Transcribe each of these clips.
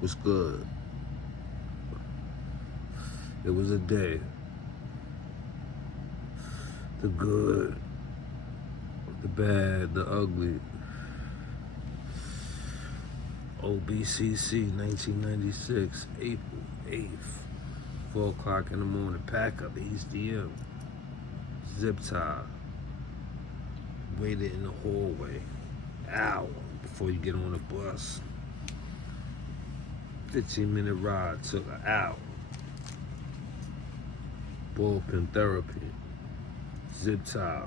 What's good? It was a day. The good, the bad, the ugly. Obcc 1996, April 8th, 4 o'clock in the morning. Pack up, HDM. Zip tie. Waited in the hallway. Hour before you get on the bus. 15-minute ride took an hour. Bullpen therapy. Zip tie.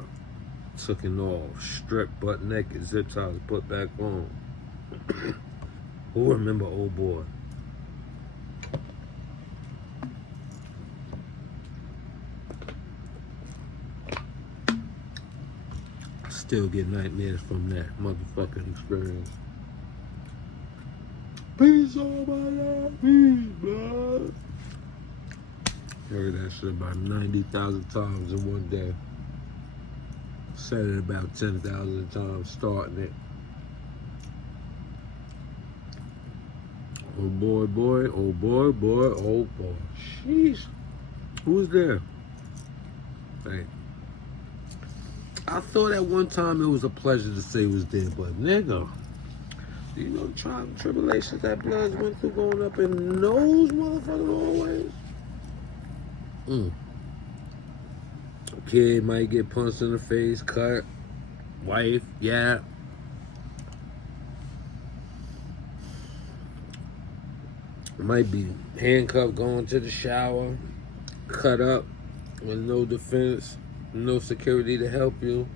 Took it off. Stripped butt naked. Zip tie was put back on. Who remember old boy? I still get nightmares from that motherfucking experience. Peace on my life, peace, blood. Heard that shit about 90,000 times in one day. Said it about 10,000 times starting it. Oh boy, boy, oh boy, boy, oh boy. Sheesh. Who's there? Hey. I thought at one time it was a pleasure to say it was there, but nigga, do you know the trials and tribulations that Bloods went through going up in those motherfucking hallways? A kid might get punched in the face, cut, wife, yeah. Might be handcuffed going to the shower, cut up with no defense, no security to help you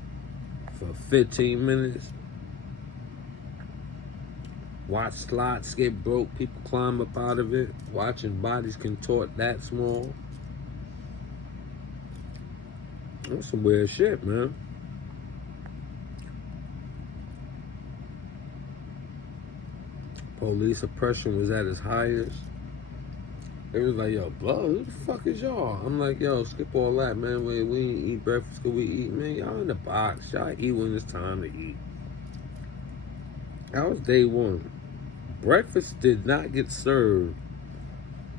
for 15 minutes. Watch slots get broke, people climb up out of it, watching bodies contort that small. That's some weird shit, man. Police oppression was at its highest. They was like, yo, Blood, who the fuck is y'all? I'm like, yo, skip all that, man. We ain't eat breakfast, cause we eat, man. Y'all in the box. Y'all eat when it's time to eat. That was day one. Breakfast did not get served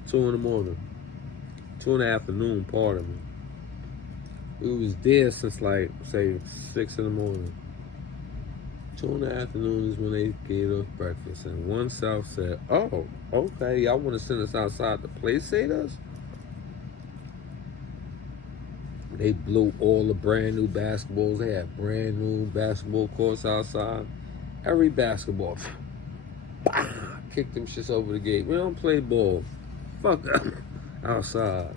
2 in the morning. 2 in the afternoon, pardon me. We was there since like, say, 6 in the morning. 2 in the afternoon is when they gave us breakfast. And one South said, oh, okay, y'all want to send us outside to placate us? They blew all the brand new basketballs. They had brand new basketball courts outside. Every basketball, kicked them shits over the gate. We don't play ball. Fuck outside.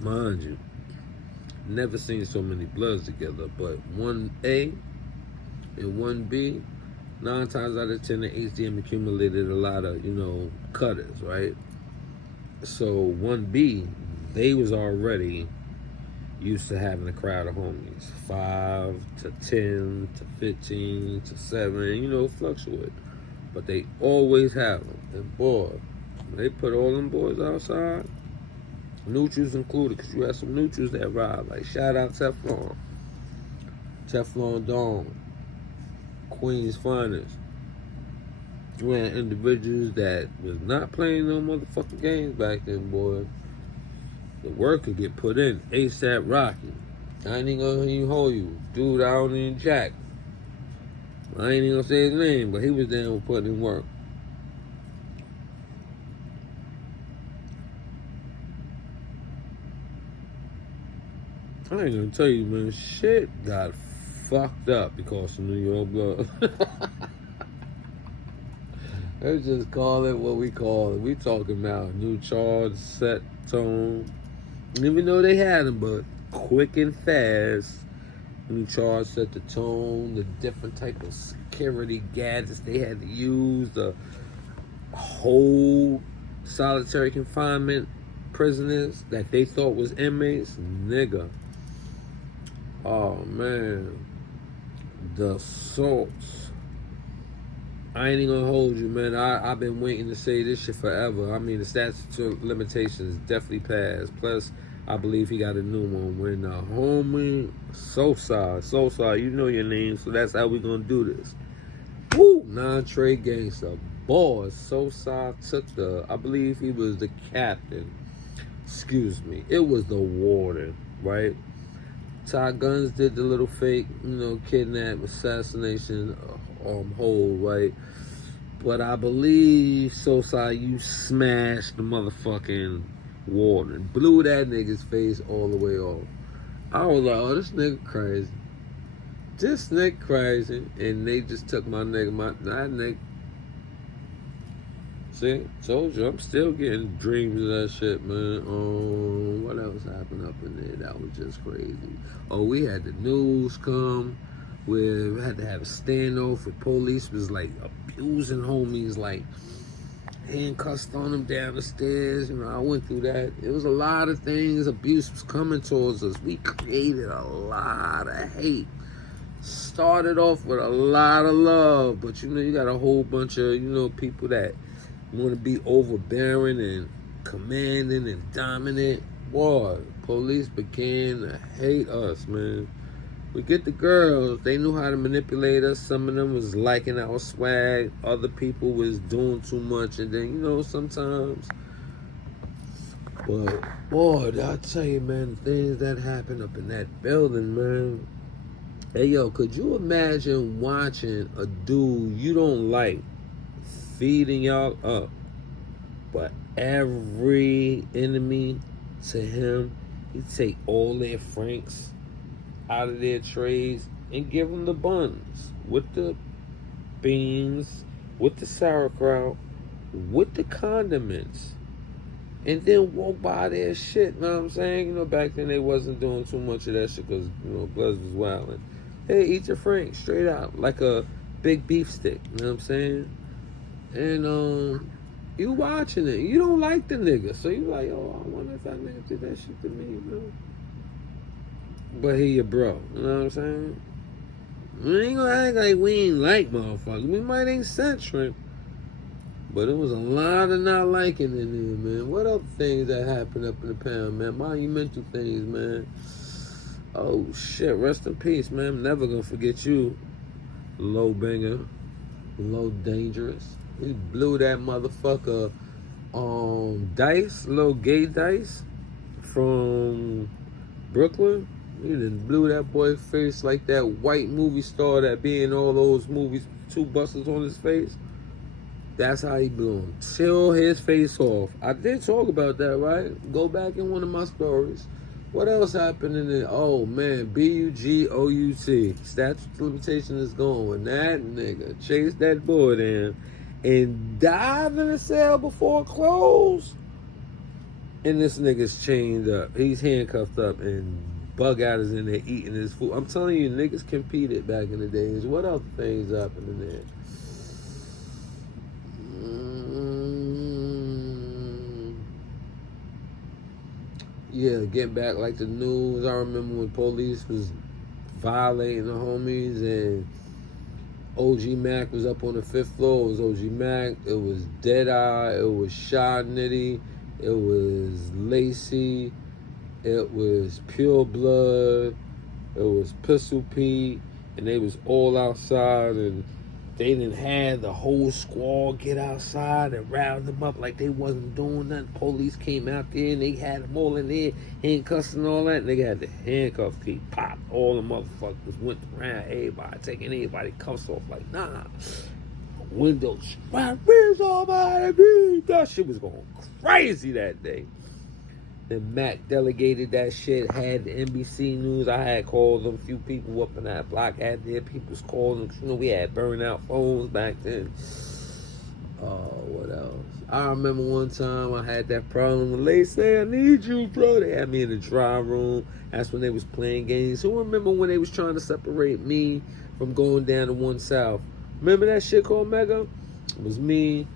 Mind you, never seen so many Bloods together, but 1A and 1B, 9 times out of 10, the HDM accumulated a lot of, cutters, right? So 1B, they was already used to having a crowd of homies, 5 to 10 to 15 to 7, fluctuate. But they always have them. And boy, they put all them boys outside, neutrals included, because you had some neutrals that ride. Like, shout out Teflon. Teflon Dawn. Queen's finest. You had individuals that was not playing no motherfucking games back then, boy. The work could get put in. ASAP Rocky. I ain't even gonna even hold you. Dude, I don't even jack. I ain't even gonna say his name, but he was down putting in work. I ain't gonna tell you, man, shit got fucked up because of New York Blood. Let's just call it what we call it. We talking about new charge, set, tone. Even though they had them, but quick and fast. New charge set the tone, the different type of security gadgets they had to use, the whole solitary confinement prisoners that they thought was inmates. Nigga. Oh, man. The assaults. I ain't even gonna hold you, man. I've been waiting to say this shit forever. I mean, the statute of limitations definitely passed. Plus, I believe he got a new one. When the homie Sosa, you know your name, so that's how we gonna do this. Woo! non-trade gangster. Boss Sosa took I believe he was the captain. Excuse me. It was the warden, right? Todd Guns did the little fake, kidnap, assassination, hold, right? But I believe, Sosa, you smashed the motherfucking warden. Blew that nigga's face all the way off. I was like, oh, this nigga crazy. This nigga crazy. And they just took my nigga, that nigga. See, told you, I'm still getting dreams of that shit, man. What else happened up in there? That was just crazy. Oh, we had the news come where we had to have a standoff with police was like abusing homies, like handcuffed on them down the stairs. I went through that. It was a lot of things. Abuse was coming towards us. We created a lot of hate. Started off with a lot of love, but you got a whole bunch of people that want to be overbearing and commanding and dominant. Boy, police began to hate us, man. We get the girls, they knew how to manipulate us. Some of them was liking our swag. Other people was doing too much. And then, sometimes. But, boy, I tell you, man, the things that happened up in that building, man. Hey, yo, could you imagine watching a dude you don't like feeding y'all up, but every enemy to him, he take all their franks out of their trays and give them the buns with the beans, with the sauerkraut, with the condiments, and then walk by their shit. Know what I'm saying? Back then they wasn't doing too much of that shit because Bloods was wilding. Hey, eat your frank straight out like a big beef stick. You know what I'm saying? And you watching it, you don't like the nigga, so you like, oh, I wonder if that nigga did that shit to me, man. But he your bro, you know what I'm saying? We ain't gonna act like we ain't like motherfuckers. We might ain't centric, but it was a lot of not liking in there, man. What other things that happened up in the pound, man? Monumental things, man. Oh shit, rest in peace, man. I'm never gonna forget you, Low Banger, Low Dangerous. We blew that motherfucker Dice, little gay Dice from Brooklyn. We done blew that boy's face like that white movie star that be in all those movies, 2 busters on his face. That's how he blew him. Till his face off. I did talk about that, right? Go back in one of my stories. What else happened in it? Oh man, BUGOUT. Statute of limitation is gone. When that nigga chased that boy down and dive in the cell before it closed. And this nigga's chained up. He's handcuffed up and Bug Out is in there eating his food. I'm telling you, niggas competed back in the days. What other things happened in there? Yeah, getting back like the news. I remember when police was violating the homies and OG Mac was up on the 5th floor. It was OG Mac. It was Deadeye. It was Shy Nitty. It was Lacey. It was Pure Blood. It was Pistol Pete. And they was all outside and they didn't have the whole squad get outside and round them up like they wasn't doing nothing. Police came out there and they had them all in there, handcuffs and all that. And they had the handcuff key pop. All the motherfuckers went around, everybody taking everybody cuffs off like, nah. Windows, where's all my beef? That shit was going crazy that day. Then Mac delegated that shit, had the NBC News. I had called them, a few people up in that block had their people's calling them. We had burnout phones back then. Oh, what else? I remember one time I had that problem when they say, I need you, bro. They had me in the dry room. That's when they was playing games. Who remember when they was trying to separate me from going down to 1 South? Remember that shit called Mega? It was me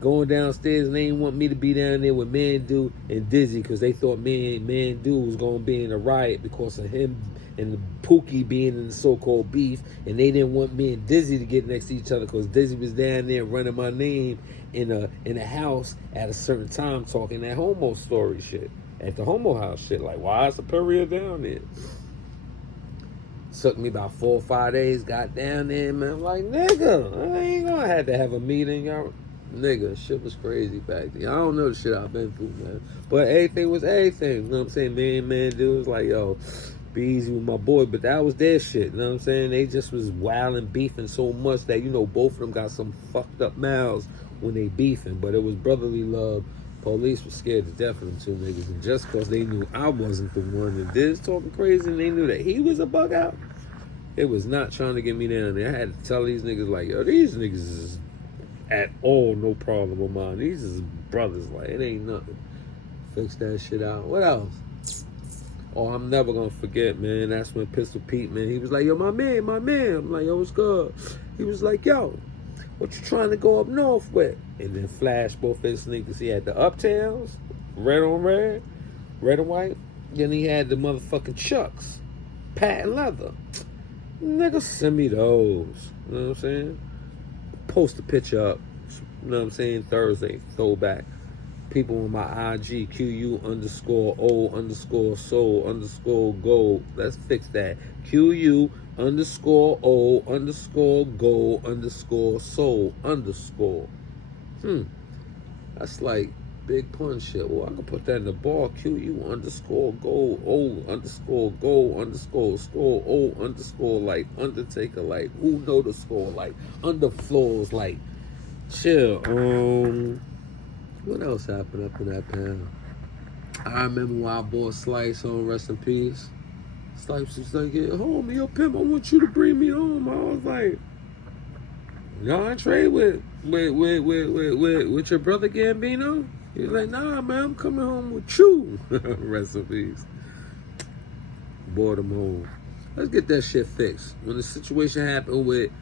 going downstairs and they didn't want me to be down there with Mandu and Dizzy because they thought Mandu was going to be in a riot because of him and the Pookie being in the so-called beef, and they didn't want me and Dizzy to get next to each other because Dizzy was down there running my name in a house at a certain time talking that homo story shit at the homo house shit, like why is Superior down there? Took me about 4 or 5 days, got down there, man. I'm like, nigga, I ain't gonna have to have a meeting, y'all. Nigga, shit was crazy back then. I don't know the shit I've been through, man. But everything was everything. You know what I'm saying? Man, dude was like, yo, be easy with my boy. But that was their shit. You know what I'm saying? They just was wild and beefing so much that, you know, both of them got some fucked up mouths when they beefing. But it was brotherly love. Police was scared to death of them two niggas. And just because they knew I wasn't the one that did talking crazy and they knew that he was a bug out, it was not trying to get me down there. I had to tell these niggas, like, yo, these niggas is at all no problem with mine. These is brothers. Like, it ain't nothing. Fix that shit out. What else? Oh, I'm never gonna forget, man. That's when Pistol Pete, man, he was like, yo, my man. I'm like, yo, what's good? He was like, yo, what you trying to go up north with? And then flash both his sneakers. He had the Uptowns, red on red, red and white. Then he had the motherfucking Chucks, patent leather. Nigga, send me those. You know what I'm saying? Post a picture up. You know what I'm saying? Thursday, throwback. People on my IG, QU_O_soul_gold. Let's fix that. QU_O_gold_soul_. That's like big pun shit. Well, I can put that in the bar. QU_gold_O_gold_score like Undertaker, like who know the score, like underfloors, like chill. What else happened up in that pound? I remember when I bought Slice on, rest in peace. Slice was like, yeah, homie, yo, pimp, I want you to bring me home. I was like, y'all ain't trade with your brother Gambino? He was like, nah, man, I'm coming home with you. Rest in peace. Brought him home. Let's get that shit fixed. When the situation happened with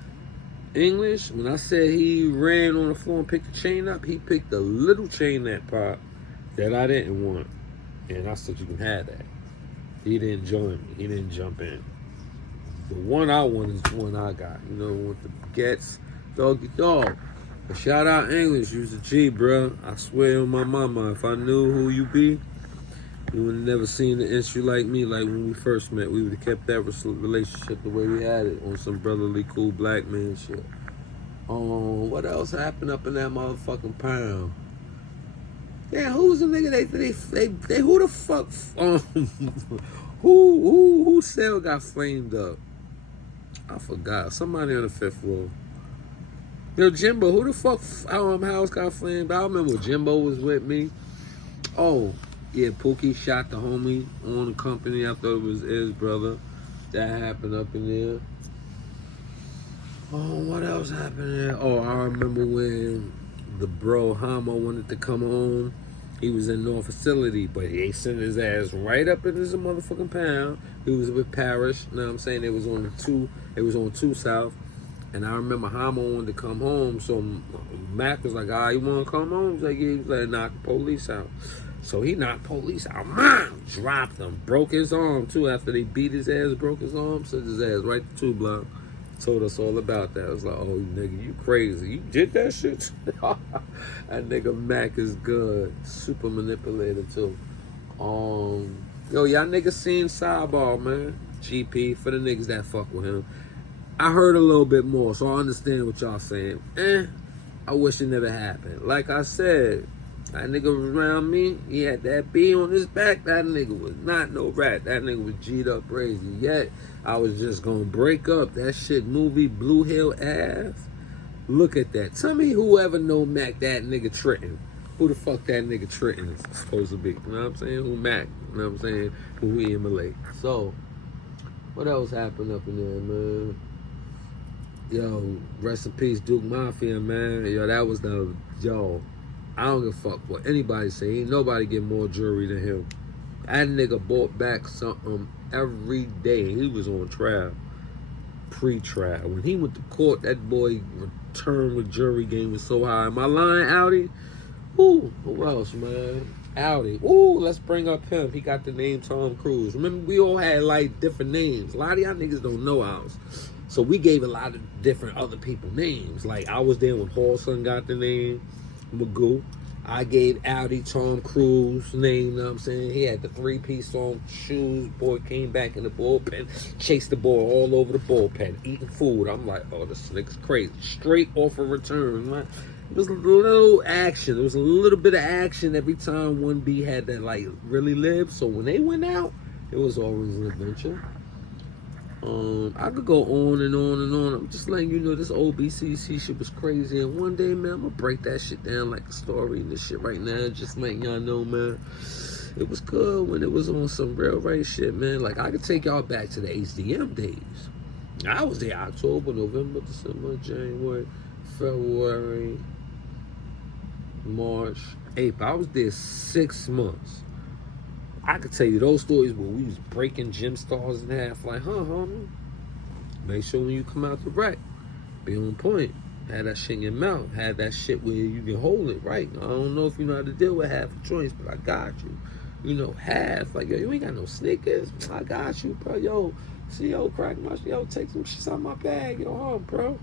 English, when I said he ran on the floor and picked the chain up, he picked the little chain that popped that I didn't want. And I said, you can have that. He didn't join me. He didn't jump in. The one I want is the one I got. You know, with the gets, doggy dog. But shout out English. You was a G, bro. I swear on my mama, if I knew who you be, you would have never seen an issue like me. Like when we first met, we would have kept that relationship the way we had it, on some brotherly, cool black man shit. What else happened up in that motherfucking pound? Yeah, who's the nigga they who the fuck who cell got flamed up? I forgot. Somebody on the 5th floor. Yo, Jimbo, who the fuck house got flamed? I remember Jimbo was with me. Oh, yeah, Pookie shot the homie on the company. I thought it was his brother. That happened up in there. Oh, what else happened there? Oh, I remember when the bro Hamo wanted to come home. He was in North Facility, but they sent his ass right up in this motherfucking pound. He was with Parrish. You know what I'm saying? It was on 2 South. And I remember Hamo wanted to come home, so Mac was like, you want to come home? He was like, yeah. He was like, knock the police out. So he knocked police out. Man, dropped him. Broke his arm, too. After they beat his ass, broke his arm, sent his ass right to 2 Block. Told us all about that. I was like, oh, nigga, you crazy. You did that shit? That nigga Mac is good. Super manipulator, too. Yo, y'all niggas seen Sidebar, man. GP, for the niggas that fuck with him. I heard a little bit more, so I understand what y'all saying. I wish it never happened. Like I said, that nigga was around me. He had that B on his back. That nigga was not no rat. That nigga was G'd up crazy. Yet, I was just gonna break up that shit movie, Blue Hill Ave. Look at that. Tell me whoever know Mac, that nigga Trenton. Who the fuck that nigga Trenton is supposed to be? You know what I'm saying? Who Mac? You know what I'm saying? Who we emulate. So, what else happened up in there, man? Yo, rest in peace, Duke Mafia, man. Yo, that was the, yo, I don't give a fuck what anybody say. Ain't nobody get more jewelry than him. That nigga bought back something every day. He was on trial, pre-trial. When he went to court, that boy returned with jury game was so high. Am I lying, Audi? Ooh, who else, man? Audi. Ooh, let's bring up him. He got the name Tom Cruise. Remember, we all had like different names. A lot of y'all niggas don't know ours. So we gave a lot of different other people names. Like I was there when Hallson got the name Magoo. I gave Audi Tom Cruise name, you know what I'm saying? He had the 3-piece on shoes. Boy came back in the bullpen, chased the ball all over the bullpen, eating food. I'm like, oh, this nigga's crazy. Straight off a return, man. It was a little action. There was a little bit of action every time 1B had that, like, really live. So when they went out, it was always an adventure. I could go on and on and on. I'm just letting you know this Obcc shit was crazy. And one day, man, I'm gonna break that shit down like a story and this shit right now. Just letting y'all know, man. It was good when it was on some real right shit, man. Like, I could take y'all back to the HDM days. I was there October, November, December, January, February, March, April. I was there 6 months. I could tell you those stories where we was breaking gym stars in half. Like, homie, make sure when you come out the rack, be on point. Have that shit in your mouth. Have that shit where you can hold it, right? I don't know if you know how to deal with half a joints, but I got you. You know, half. Like, yo, you ain't got no sneakers. I got you, bro. Yo, see, yo, crack my shit. Yo, take some shit out of my bag. Yo, bro.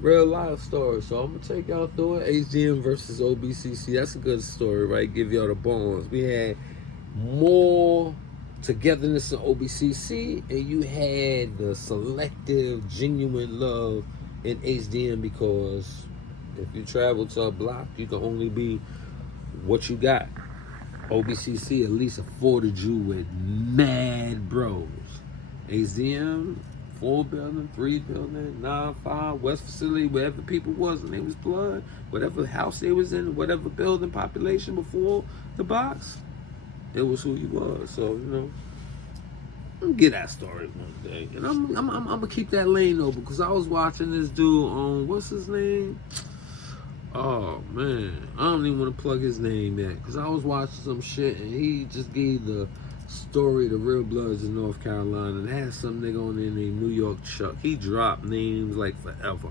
Real life story. So I'm gonna take y'all through it. HDM versus Obcc. That's a good story, right? Give y'all the bones. We had more togetherness in Obcc, and you had the selective, genuine love in HDM, because if you travel to a block, you can only be what you got. Obcc at least afforded you with mad bros. HDM, 4 building, 3 building, 9, 5, West facility, wherever people was, and they was blood, whatever house they was in, whatever building population before the box, it was who you was. So, you know, I'm gonna get that story one day. And I'm gonna keep that lane though, because I was watching this dude on, what's his name? Oh man, I don't even want to plug his name yet, because I was watching some shit and he just gave the story of the Real Bloods in North Carolina, and had some nigga on there named New York Chuck. He dropped names like forever.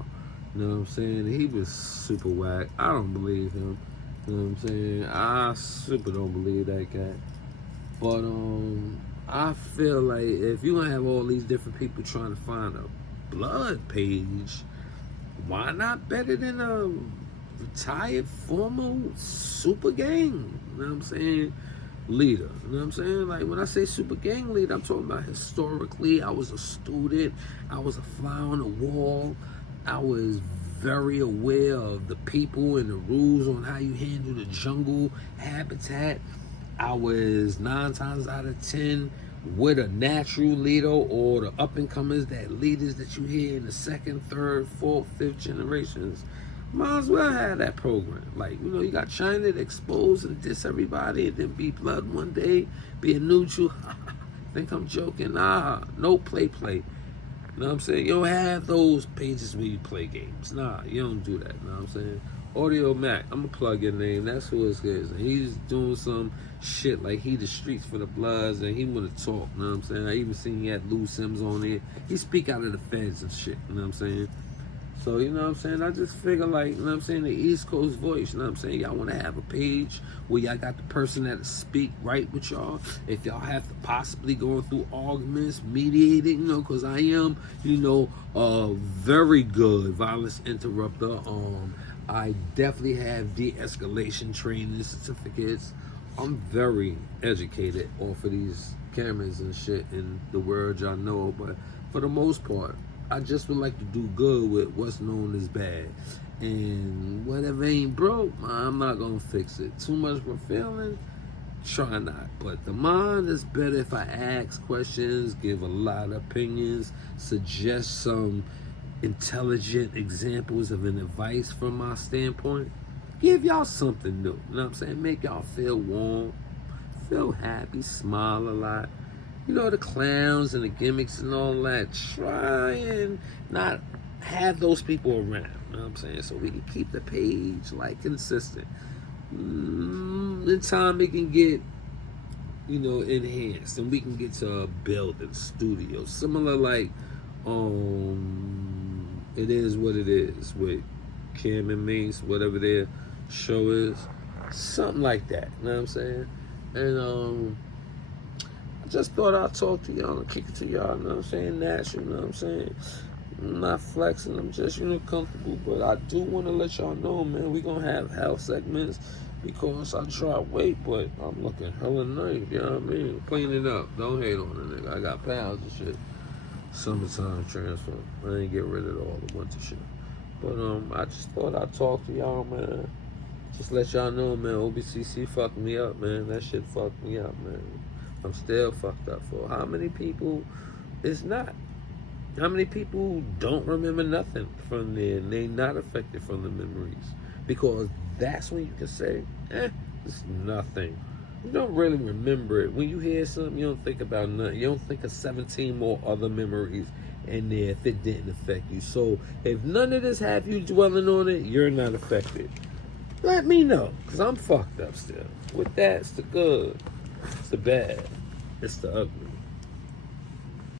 You know what I'm saying? He was super whack. I don't believe him. You know what I'm saying? I super don't believe that guy. But I feel like if you're gonna have all these different people trying to find a blood page, why not better than a retired former super gang? You know what I'm saying? Leader. You know what I'm saying? Like, when I say super gang leader, I'm talking about historically. I was a student. I was a fly on the wall. I was very aware of the people and the rules on how you handle the jungle habitat. I was 9 times out of 10 with a natural leader, or the up-and-comers, that leaders that you hear in the 2nd, 3rd, 4th, 5th generations. Might as well have that program. Like, you know, you got China to expose and diss everybody, and then be blood one day, be a neutral. Think I'm joking? Nah, no play. You know what I'm saying? You don't have those pages where you play games. Nah, you don't do that. You know what I'm saying? Audio Mac, I'm gonna plug your name. That's who it is. And he's doing some shit like he the streets for the Bloods, and he wanna talk. You know what I'm saying? I even seen he had Lou Sims on there. He speak out of the feds and shit. You know what I'm saying? So, you know what I'm saying? I just figure, like, you know what I'm saying, the East Coast voice, you know what I'm saying? Y'all want to have a page where y'all got the person that speak right with y'all. If y'all have to possibly going through arguments, mediating, you know, because I am, you know, very good violence interrupter. I definitely have de-escalation training certificates. I'm very educated off of these cameras and shit and the words y'all know, but for the most part, I just would like to do good with what's known as bad. And whatever ain't broke, I'm not gonna fix it. Too much for feeling, try not. But the mind is better if I ask questions, give a lot of opinions, suggest some intelligent examples of an advice from my standpoint. Give y'all something new. You know what I'm saying? Make y'all feel warm, feel happy, smile a lot. You know, the clowns and the gimmicks and all that. Try and not have those people around. You know what I'm saying? So we can keep the page, like, consistent. In time, it can get, you know, enhanced. And we can get to a building, studio. Similar, like, it is what it is with Cam and Mace, whatever their show is. Something like that. You know what I'm saying? And, I just thought I'd talk to y'all and kick it to y'all, you know what I'm saying? Natural, you know what I'm saying? I'm not flexing, I'm just, comfortable. But I do want to let y'all know, man, we gonna have health segments because I dropped weight, but I'm looking hella nice, you know what I mean? Clean it up. Don't hate on it, nigga. I got pounds and shit. Summertime transfer. I ain't get rid of all the winter shit. But I just thought I'd talk to y'all, man. Just let y'all know, man, Obcc fucked me up, man. That shit fucked me up, man. I'm still fucked up for how many people it's not. How many people don't remember nothing from there and they not affected from the memories? Because that's when you can say, it's nothing. You don't really remember it. When you hear something, you don't think about nothing. You don't think of 17 more other memories in there if it didn't affect you. So if none of this have you dwelling on it, you're not affected. Let me know, because I'm fucked up still. With that, it's the good, it's the bad, it's the ugly.